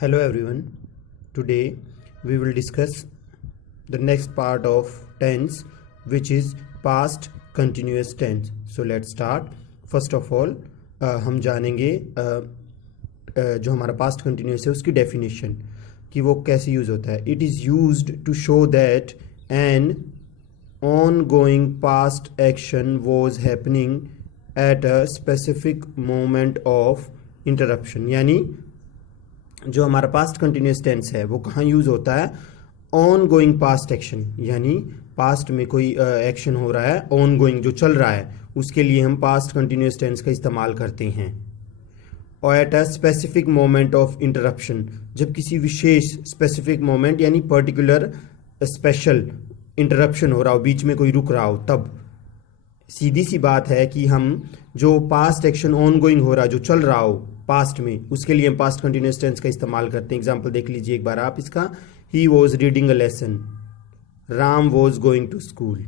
Hello everyone. Today we will discuss the next part of tense, which is past continuous tense. So let's start. First of all हम जानेंगे जो हमारा past continuous है उसकी definition कि वो कैसे यूज़ होता है. It is used to show that an ongoing past action was happening at a specific moment of interruption. यानी जो हमारा पास्ट कंटिन्यूस टेंस है वो कहाँ यूज़ होता है? ऑन गोइंग पास्ट एक्शन, यानी पास्ट में कोई एक्शन हो रहा है, ऑन गोइंग जो चल रहा है, उसके लिए हम पास्ट कंटिन्यूस टेंस का इस्तेमाल करते हैं. और at a specific moment of interruption, जब किसी विशेष स्पेसिफिक मोमेंट यानी पर्टिकुलर स्पेशल इंटरप्शन हो रहा हो, बीच में कोई रुक रहा हो, तब. सीधी सी बात है कि हम जो पास्ट एक्शन ऑन गोइंग हो रहा है, जो चल रहा हो पास्ट में, उसके लिए हम पास्ट कंटिन्यूस टेंस का इस्तेमाल करते हैं. एग्जांपल देख लीजिए एक बार आप इसका. He was reading a lesson, Ram was going to school.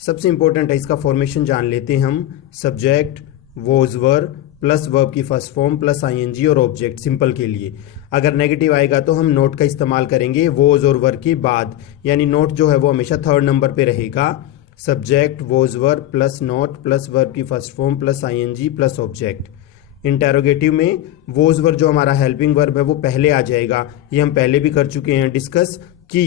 सबसे इंपॉर्टेंट है, इसका फॉर्मेशन जान लेते हैं हम. Subject was were plus verb की फर्स्ट फॉर्म प्लस आईएनजी और ऑब्जेक्ट. सिंपल के लिए अगर नेगेटिव आएगा तो हम नोट का इस्तेमाल करेंगे वॉज और वर के बाद, यानी नोट जो है वो हमेशा थर्ड नंबर पे रहेगा. Subject was were plus not plus verb की first form plus ING plus object. Interrogative में वॉज वर्ब जो हमारा हेल्पिंग वर्ब है वो पहले आ जाएगा. ये हम पहले भी कर चुके हैं डिस्कस कि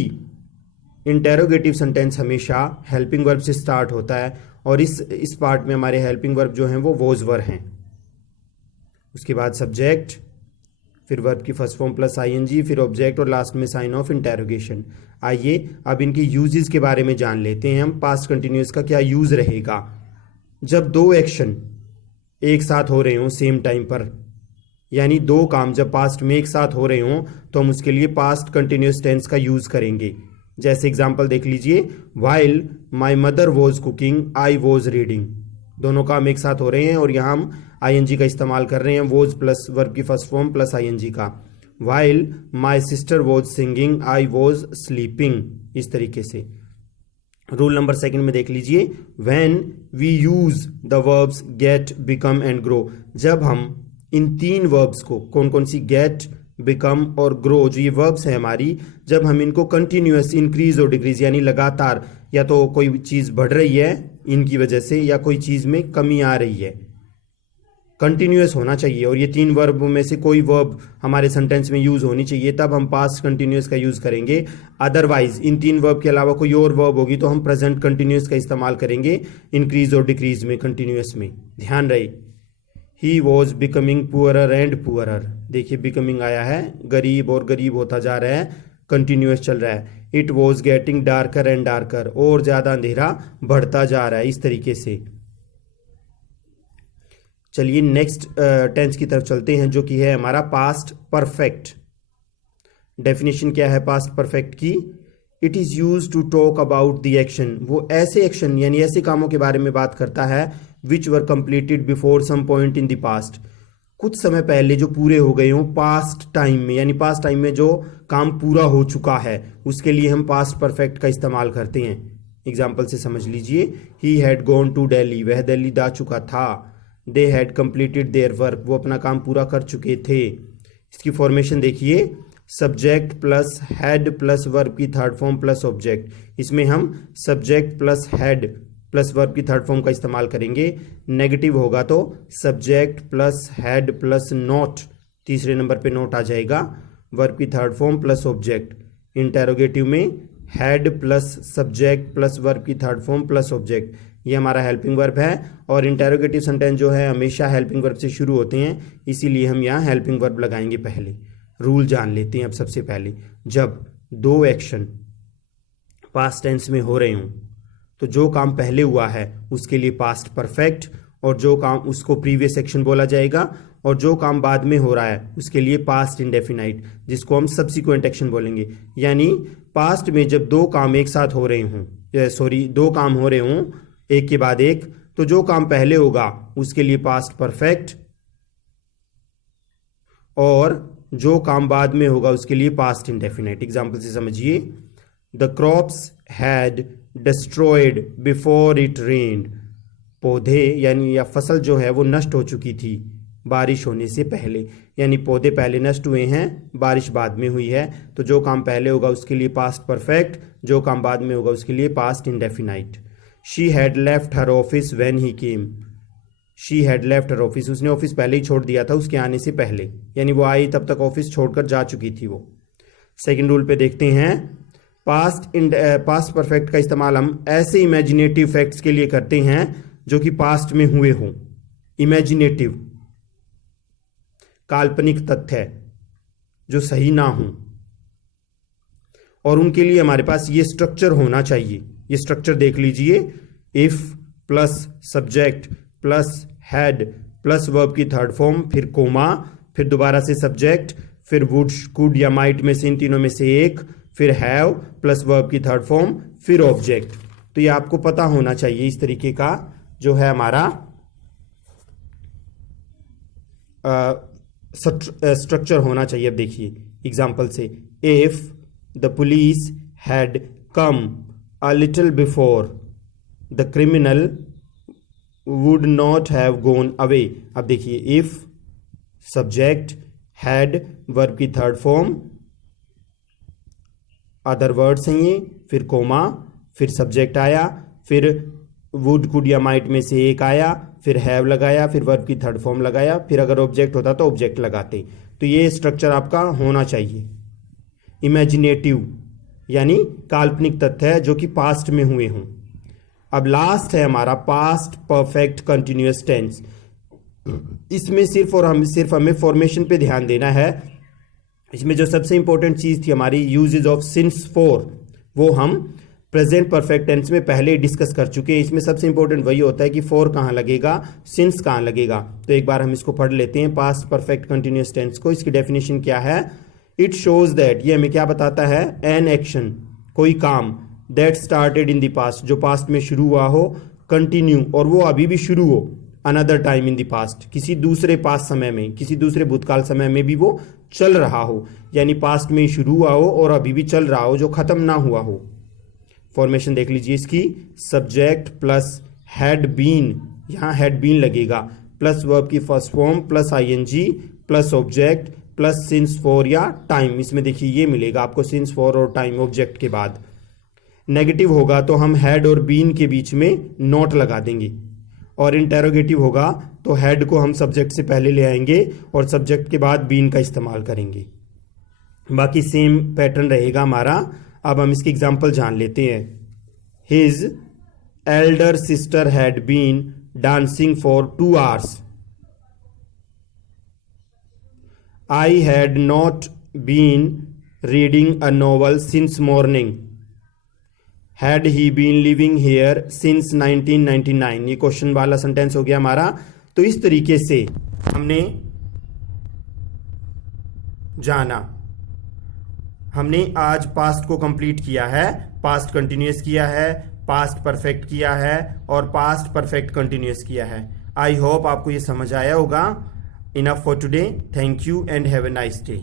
इंटेरोगेटिव सेंटेंस हमेशा हेल्पिंग वर्ब से स्टार्ट होता है, और इस पार्ट में हमारे हेल्पिंग वर्ब जो हैं वो वॉज वर्ब हैं. उसके बाद सब्जेक्ट, फिर वर्ब की फर्स्ट फॉर्म प्लस आईएनजी, फिर ऑब्जेक्ट और लास्ट में साइन ऑफ इंटेरोगेशन. आइए अब इनकी यूजेस के बारे में जान लेते हैं हम. पास्ट कंटिन्यूस का क्या यूज रहेगा? जब दो एक्शन एक साथ हो रहे हों सेम टाइम पर, यानी दो काम जब पास्ट में एक साथ हो रहे हों, तो हम उसके लिए पास्ट कंटिन्यूस टेंस का यूज करेंगे. जैसे एग्जांपल देख लीजिए. While my mother was cooking I was reading. दोनों काम एक साथ हो रहे हैं और यहाँ हम आईएनजी का इस्तेमाल कर रहे हैं, वॉज प्लस वर्ब की फर्स्ट फॉर्म प्लस आईएनजी का. While my sister was singing I was sleeping. इस तरीके से. रूल नंबर सेकंड में देख लीजिए. When we use the verbs get, become and grow. जब हम इन तीन वर्ब्स को, कौन कौन सी? गेट, बिकम और ग्रो, जो ये वर्ब्स हैं हमारी, जब हम इनको कंटिन्यूअस, इंक्रीज और डिक्रीज, यानी लगातार, या तो कोई चीज बढ़ रही है इनकी वजह से या कोई चीज में कमी आ रही है, कंटिन्यूअस होना चाहिए, और ये तीन वर्ब में से कोई वर्ब हमारे सेंटेंस में यूज होनी चाहिए, तब हम पास्ट कंटिन्यूअस का यूज करेंगे. अदरवाइज इन तीन वर्ब के अलावा कोई और वर्ब होगी तो हम प्रेजेंट कंटिन्यूअस का इस्तेमाल करेंगे इंक्रीज और डिक्रीज में, कंटिन्यूअस में. ध्यान रहे. He was becoming poorer and poorer. देखिए बिकमिंग आया है, गरीब और गरीब होता जा रहा है, कंटिन्यूअस चल रहा है. It was getting darker and darker. और ज्यादा अंधेरा बढ़ता जा रहा है. इस तरीके से. चलिए नेक्स्ट टेंस की तरफ चलते हैं, जो कि है हमारा पास्ट परफेक्ट. डेफिनेशन क्या है पास्ट परफेक्ट की? It is use to talk about the action. वो ऐसे एक्शन यानी ऐसे कामों के बारे में बात करता है which were completed before some point in the past. कुछ समय पहले जो पूरे हो गए हों पास्ट टाइम में, यानी पास्ट टाइम में जो काम पूरा हो चुका है, उसके लिए हम पास्ट परफेक्ट का इस्तेमाल करते हैं. एग्जाम्पल से समझ लीजिए. He had gone to Delhi. वह दिल्ली जा चुका था. They had completed their work. वो अपना काम पूरा कर चुके थे. इसकी फॉर्मेशन देखिए. Subject plus had plus verb की थर्ड फॉर्म प्लस ऑब्जेक्ट. इसमें हम subject plus had plus verb की थर्ड फॉर्म का इस्तेमाल करेंगे. नेगेटिव होगा तो subject plus had plus not, तीसरे नंबर पे नोट आ जाएगा, वर्ब की third form plus object. Interrogative में had plus subject plus verb की थर्ड फॉर्म प्लस ऑब्जेक्ट. ये हमारा हेल्पिंग वर्ब है, और इंटेरोगेटिव सेंटेंस जो है हमेशा हेल्पिंग वर्ब से शुरू होते हैं, इसीलिए हम यहाँ हेल्पिंग वर्ब लगाएंगे पहले. रूल जान लेते हैं अब सबसे पहले. जब दो एक्शन पास्ट टेंस में हो रहे हों, तो जो काम पहले हुआ है उसके लिए पास्ट परफेक्ट, और जो काम उसको प्रीवियस एक्शन बोला जाएगा, और जो काम बाद में हो रहा है उसके लिए पास्ट इंडेफिनाइट, जिसको हम सब्सिक्वेंट एक्शन बोलेंगे. यानी पास्ट में जब दो काम एक साथ हो रहे हों, दो काम हो रहे हों एक के बाद एक, तो जो काम पहले होगा उसके लिए पास्ट परफेक्ट, और जो काम बाद में होगा उसके लिए पास्ट इंडेफिनाइट. एग्जाम्पल से समझिए. The crops had destroyed before it रेन्ड. पौधे यानी या फसल जो है वो नष्ट हो चुकी थी बारिश होने से पहले, यानी पौधे पहले नष्ट हुए हैं, बारिश बाद में हुई है, तो जो काम पहले होगा उसके लिए पास्ट परफेक्ट, जो काम बाद में होगा उसके लिए past indefinite. She had left her office when he came. She had left her office, उसने ऑफिस पहले ही छोड़ दिया था उसके आने से पहले, यानी वो आई तब तक ऑफिस छोड़कर जा चुकी थी वो। सेकेंड रूल पे देखते हैं, पास्ट परफेक्ट का इस्तेमाल हम ऐसे इमेजिनेटिव फैक्ट्स के लिए करते हैं जो कि पास्ट में हुए हों। इमेजिनेटिव, काल्पनिक तथ्य जो सही ना हो, और उनके लिए हमारे पास ये स्ट्रक्चर होना चाहिए। ये स्ट्रक्चर देख लीजिए, if plus subject plus had plus verb की थर्ड फॉर्म, फिर कोमा, फिर दोबारा से सब्जेक्ट, फिर वुड कुड या माइट में से इन तीनों में से एक, फिर हैव प्लस वर्ब की थर्ड फॉर्म, फिर ऑब्जेक्ट। तो ये आपको पता होना चाहिए, इस तरीके का जो है हमारा स्ट्रक्चर होना चाहिए। अब देखिए एग्जाम्पल से, if the police had come a little before the criminal would not have gone away. अब देखिए, इफ सब्जेक्ट हैड वर्ब की थर्ड फॉर्म, अदर वर्ड्स हैं ये, फिर कोमा, फिर सब्जेक्ट आया, फिर वुड कुड या माइट में से एक आया, फिर हैव लगाया, फिर वर्ब की थर्ड फॉर्म लगाया, फिर अगर ऑब्जेक्ट होता तो ऑब्जेक्ट लगाते। तो ये स्ट्रक्चर आपका होना चाहिए। इमेजिनेटिव यानी काल्पनिक तथ्य जो कि पास्ट में हुए हों। अब लास्ट है हमारा पास्ट परफेक्ट कंटिन्यूअस टेंस। इसमें सिर्फ हमें फॉर्मेशन पे ध्यान देना है। इसमें जो सबसे इंपॉर्टेंट चीज थी हमारी यूजेज ऑफ सिंस फॉर, वो हम प्रेजेंट परफेक्ट टेंस में पहले ही डिस्कस कर चुके हैं। इसमें सबसे इंपॉर्टेंट वही होता है कि फॉर कहाँ लगेगा, सिंस कहाँ लगेगा। तो एक बार हम इसको पढ़ लेते हैं, पास्ट परफेक्ट कंटिन्यूअस टेंस को। इसकी डेफिनेशन क्या है? इट शोज दैट, ये हमें क्या बताता है? एन एक्शन, कोई काम, that started in the past, जो पास्ट में शुरू हुआ हो, कंटिन्यू, और वो अभी भी शुरू हो, another time in the past, किसी दूसरे पास्ट समय में, किसी दूसरे भूतकाल समय में भी वो चल रहा हो, यानी पास्ट में ही शुरू हुआ हो और अभी भी चल रहा हो, जो खत्म ना हुआ हो। फॉर्मेशन देख लीजिए इसकी, सब्जेक्ट प्लस हैड बीन, यहां हैड बीन लगेगा, प्लस वर्ब की first form plus ING plus object plus since for या टाइम। इसमें देखिए ये मिलेगा आपको, सिंस फॉर और टाइम ऑब्जेक्ट के बाद। नेगेटिव होगा तो हम हैड और बीन के बीच में नॉट लगा देंगे, और इंटेरोगेटिव होगा तो हैड को हम सब्जेक्ट से पहले ले आएंगे और सब्जेक्ट के बाद बीन का इस्तेमाल करेंगे। बाकी सेम पैटर्न रहेगा हमारा। अब हम इसके एग्जाम्पल जान लेते हैं। His elder sister had been dancing for 2 hours. I had not been reading a novel since morning. Had he been living here since 1999. ये क्वेश्चन वाला सेंटेंस हो गया हमारा। तो इस तरीके से हमने जाना, हमने आज पास्ट को कंप्लीट किया है, पास्ट कंटिन्यूअस किया है, पास्ट परफेक्ट किया है और पास्ट परफेक्ट कंटिन्यूअस किया है। आई होप आपको ये समझ आया होगा। Enough for today. Thank you and have a nice day.